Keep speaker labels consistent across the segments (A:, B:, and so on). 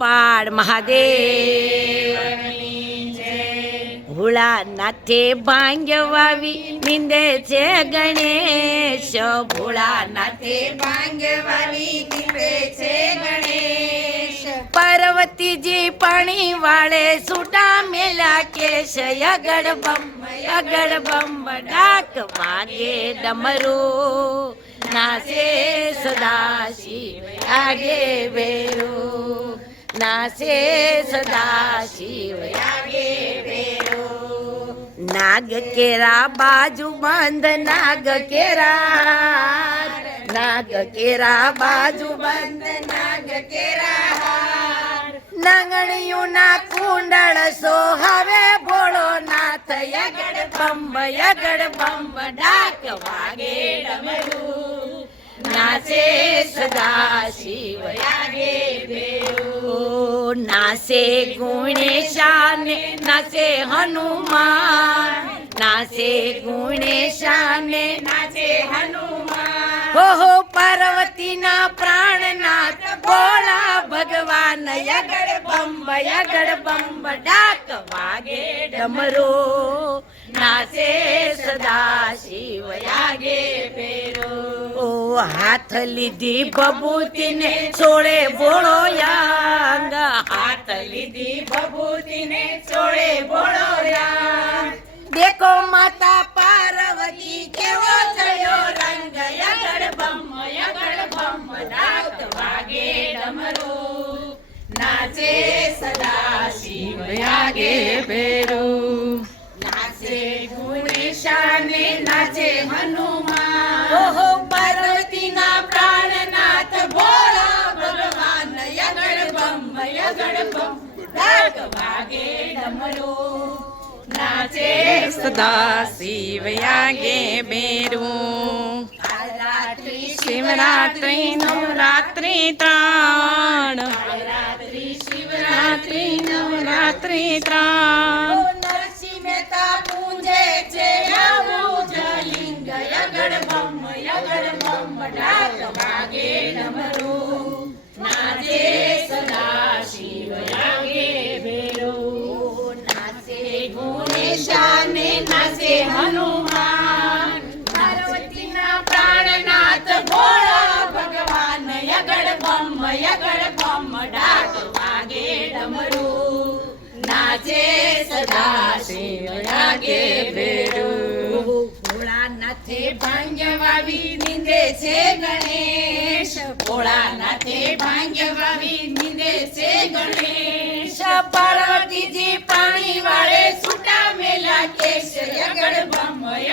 A: ઓલપાડ મહાદેવ. હુળા નાથે ભાંગ વાવી નિંદે છે ગણેશ. ભોળા નાથે
B: ભાંગ વાવી નિંદે છે ગણેશ.
A: પાર્વતીજી પાણી વાળે છૂટા મેલા કેશ અગડ બમ અગડ બમ ડાક વાગે ડમરો. નાસે સદા આગે વેરો. નાસે સદા શિવ નાગ કેરા બાજુ બંધ નાગ કેરા નાગ કેરા બાજુ બંધ
B: નાગ કેરા
A: નાંગણીયુંના કુંડળ સો હવે ભોળો નાથ યગડ બંબ યગડ બંબ ડાક વાગે ડમરું નાચે સદા શિવ
B: યાગે
A: ઓ નાસે ગુણેશાને નાસે હનુમાન નાસે ગુણેશાને
B: નાસે હનુમાન.
A: હો હો પાર્વતીના પ્રાણનાથ ભોળા ભગવાન યગડ બંબ યગડ બંબ ડાક વાગે ડમરો. નાસે સદા શિવ યાગે ફેરો ઓ હાથ લીધી બબૂતીને છોડે ભોળો
B: બબૂતીને ચોળે બોળોયા
A: દેખો માતા પાર્વતી
B: કેવો થયો રંગ યગડ બમ યગડ બમ ડાક વાગે ડમરો નાચે સદા શિવ આગે ભેરો નાચે ગુણેશાને નાચે ડમરો નાચે
C: સદા શિવ આગે બેરું
B: રાત્રિ
C: શિવરાત્રિ નવરાત્રિ ત્રણ
B: રાત્રિ
C: રાત્રિ
B: શિવરાત્રિ
C: નવરાત્રિ ત્રણ
B: હનુમાન વાવી નિંદે છે ગણેશ ભોળાનાથે ભાંગ્ય વાવી નિંદે છે ગણેશ પાર્વતીજી પાણી વાળે છૂટા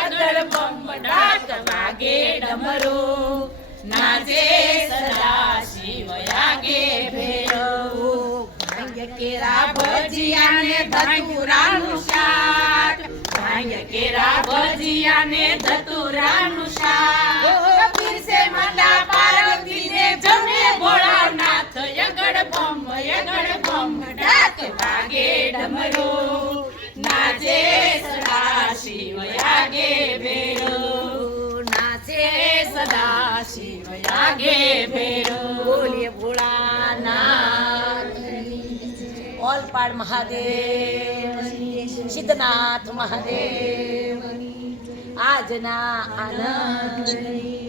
B: બમ યગડ બમ ડાક વાગે ડમરો નાચે સદા શિવ આગે ભેરો ભાંગ્ય કેરા ભજીયા ને આગે ભેરો.
A: બોલીએ ભોળાનાથ. ઓલપાડ મહાદેવ. સિદ્ધનાથ મહાદેવ. આજના આનંદ.